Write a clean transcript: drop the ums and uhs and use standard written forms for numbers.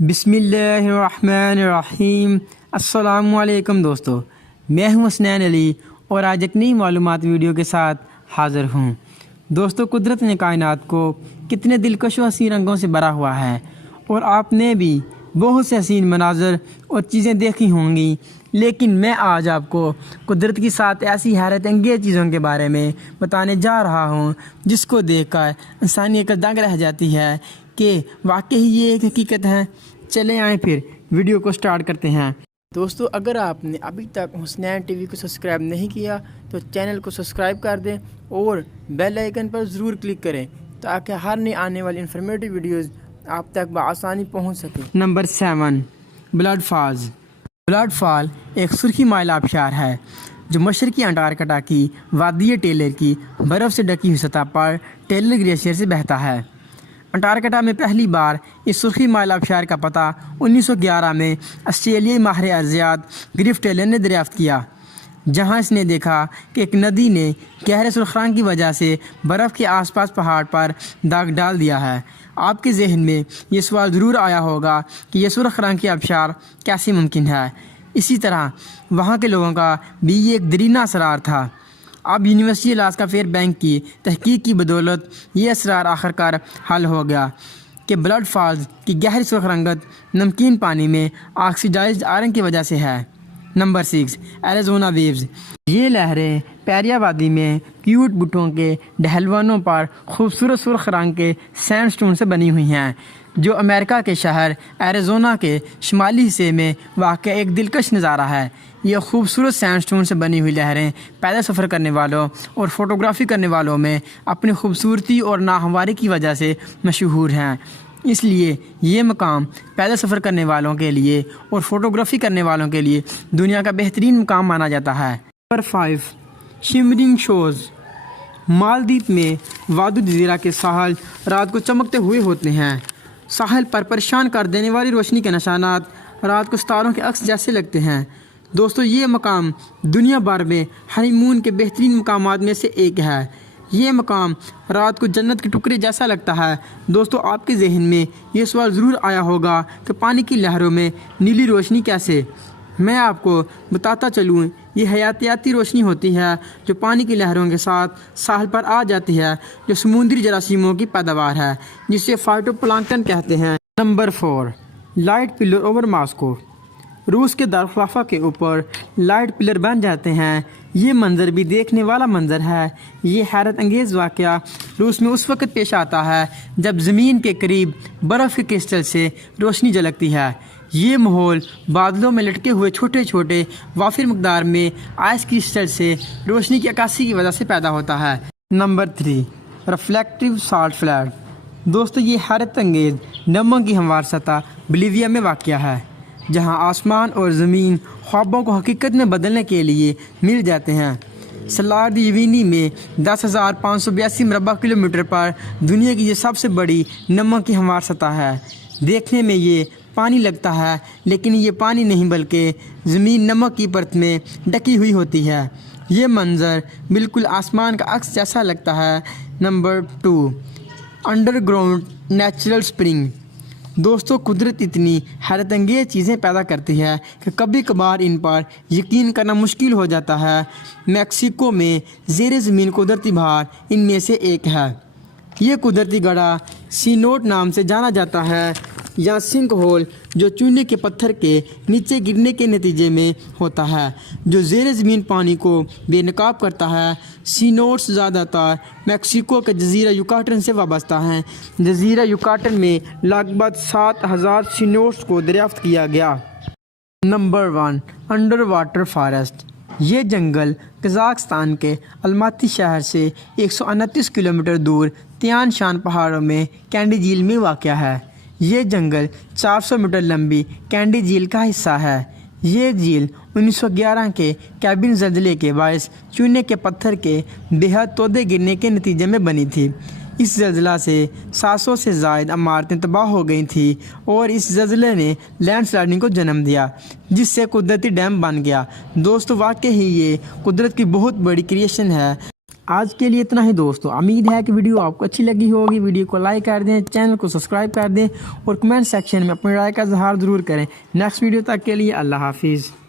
بسم اللہ الرحمن الرحیم۔ السلام علیکم دوستو، میں ہوں حسنین علی اور آج ایک نئی معلومات ویڈیو کے ساتھ حاضر ہوں۔ دوستو، قدرت نے کائنات کو کتنے دلکش و حسین رنگوں سے بھرا ہوا ہے اور آپ نے بھی بہت سے حسین مناظر اور چیزیں دیکھی ہوں گی، لیکن میں آج آپ کو قدرت کے ساتھ ایسی حیرت انگیز چیزوں کے بارے میں بتانے جا رہا ہوں جس کو دیکھ کر انسانی عقل دنگ رہ جاتی ہے کہ واقعی یہ ایک حقیقت ہے۔ چلیں آئیں پھر ویڈیو کو سٹارٹ کرتے ہیں۔ دوستو، اگر آپ نے ابھی تک حسنین ٹی وی کو سبسکرائب نہیں کیا تو چینل کو سبسکرائب کر دیں اور بیل آئیکن پر ضرور کلک کریں تاکہ ہر نئی آنے والی انفارمیٹیو ویڈیوز آپ تک بآسانی پہنچ سکیں۔ Number 7، Blood Falls. Blood Fall ایک سرخی مائل آبشار ہے جو مشرقی انٹارکٹا کی وادی ٹیلر کی برف سے ڈکی ہوئی سطح پر ٹیلر گلیشیئر سے بہتا ہے۔ انٹارکٹا میں پہلی بار اس سرخی مائل آبشار کا پتہ 1911 میں آسٹریلیائی ماہر ارضیات گرف ٹیلر نے دریافت کیا، جہاں اس نے دیکھا کہ ایک ندی نے گہرے سرخ رنگ کی وجہ سے برف کے آس پاس پہاڑ پر داغ ڈال دیا ہے۔ آپ کے ذہن میں یہ سوال ضرور آیا ہوگا کہ یہ سرخ رنگ کی آبشار کیسے ممکن ہے۔ اسی طرح وہاں کے لوگوں کا بھی یہ ایک دیرینہ اسرار تھا۔ اب یونیورسٹی الاسکا فیئر بینک کی تحقیق کی بدولت یہ اسرار آخر کار حل ہو گیا کہ بلڈ فالز کی گہری سرخ رنگت نمکین پانی میں آکسیڈائزڈ آئرن کی وجہ سے ہے۔ Number 6، Arizona waves. یہ لہریں پیریا وادی میں کیوٹ بوٹوں کے ڈھلوانوں پر خوبصورت سرخ رنگ کے سینڈ سٹون سے بنی ہوئی ہیں، جو امریکہ کے شہر ایریزونا کے شمالی حصے میں واقع ایک دلکش نظارہ ہے۔ یہ خوبصورت سینڈ سٹون سے بنی ہوئی لہریں پیدل سفر کرنے والوں اور فوٹوگرافی کرنے والوں میں اپنی خوبصورتی اور ناہمواری کی وجہ سے مشہور ہیں۔ اس لیے یہ مقام پیدل سفر کرنے والوں کے لیے اور فوٹوگرافی کرنے والوں کے لیے دنیا کا بہترین مقام مانا جاتا ہے۔ Number 5، شمرنگ shows. مالدیپ میں وادو جزیرہ کے ساحل رات کو چمکتے ہوئے ہوتے ہیں۔ ساحل پر پریشان کر دینے والی روشنی کے نشانات رات کو ستاروں کے عکس جیسے لگتے ہیں۔ دوستو، یہ مقام دنیا بھر میں ہنی مون کے بہترین مقامات میں سے ایک ہے۔ یہ مقام رات کو جنت کے ٹکڑے جیسا لگتا ہے۔ دوستو، آپ کے ذہن میں یہ سوال ضرور آیا ہوگا کہ پانی کی لہروں میں نیلی روشنی کیسے؟ میں آپ کو بتاتا چلوں، یہ حیاتیاتی روشنی ہوتی ہے جو پانی کی لہروں کے ساتھ ساحل پر آ جاتی ہے، جو سمندری جراثیموں کی پیداوار ہے جسے فائٹو پلانکٹن کہتے ہیں۔ Number 4، light pillar over Moscow. روس کے دارالخلافہ کے اوپر لائٹ پلر بن جاتے ہیں۔ یہ منظر بھی دیکھنے والا منظر ہے۔ یہ حیرت انگیز واقعہ روس میں اس وقت پیش آتا ہے جب زمین کے قریب برف کے کرسٹل سے روشنی جھلکتی ہے۔ یہ ماحول بادلوں میں لٹکے ہوئے چھوٹے چھوٹے وافر مقدار میں آئس کرسٹل سے روشنی کی عکاسی کی وجہ سے پیدا ہوتا ہے۔ Number 3، reflective salt flat. دوستو، یہ حیرت انگیز نموں کی ہموار سطح بولیویا میں واقع ہے، جہاں آسمان اور زمین خوابوں کو حقیقت میں بدلنے کے لیے مل جاتے ہیں۔ سلار دی یوینی میں 10,582 مربع کلومیٹر پر دنیا کی یہ سب سے بڑی نموں کی ہموار سطح ہے۔ دیکھنے میں یہ پانی لگتا ہے، لیکن یہ پانی نہیں بلکہ زمین نمک کی پرت میں ڈکی ہوئی ہوتی ہے۔ یہ منظر بالکل آسمان کا عکس جیسا لگتا ہے۔ Number 2، under ground natural spring. دوستو، قدرت اتنی حیرت انگیز چیزیں پیدا کرتی ہے کہ کبھی کبھار ان پر یقین کرنا مشکل ہو جاتا ہے۔ میکسیکو میں زیر زمین قدرتی بہار ان میں سے ایک ہے۔ یہ قدرتی گڑھا سینوٹ نام سے جانا جاتا ہے یا سنک ہول، جو چونے کے پتھر کے نیچے گرنے کے نتیجے میں ہوتا ہے، جو زیر زمین پانی کو بے نقاب کرتا ہے۔ سینوٹس زیادہ تر میکسیکو کے جزیرہ یوکاٹن سے وابستہ ہیں۔ جزیرہ یوکاٹن میں لگ بھگ 7,000 سینوٹس کو دریافت کیا گیا۔ Number 1، under water forest. یہ جنگل قزاقستان کے الماتی شہر سے 129 کلومیٹر دور تیان شان پہاڑوں میں کینڈی جھیل میں واقع ہے۔ یہ جنگل 400 میٹر لمبی کینڈی جھیل کا حصہ ہے۔ یہ جھیل 1911 کے کیبن زلزلے کے باعث چونے کے پتھر کے بے حد تودے گرنے کے نتیجے میں بنی تھی۔ اس زلزلہ سے 700 سے زائد عمارتیں تباہ ہو گئی تھیں اور اس زلزلے نے لینڈ سلائڈنگ کو جنم دیا، جس سے قدرتی ڈیم بن گیا۔ دوستو، واقعی یہ قدرت کی بہت بڑی کریشن ہے۔ آج کے لیے اتنا ہی دوستو، امید ہے کہ ویڈیو آپ کو اچھی لگی ہوگی۔ ویڈیو کو لائک کر دیں، چینل کو سبسکرائب کر دیں اور کمنٹ سیکشن میں اپنی رائے کا اظہار ضرور کریں۔ نیکسٹ ویڈیو تک کے لیے اللہ حافظ۔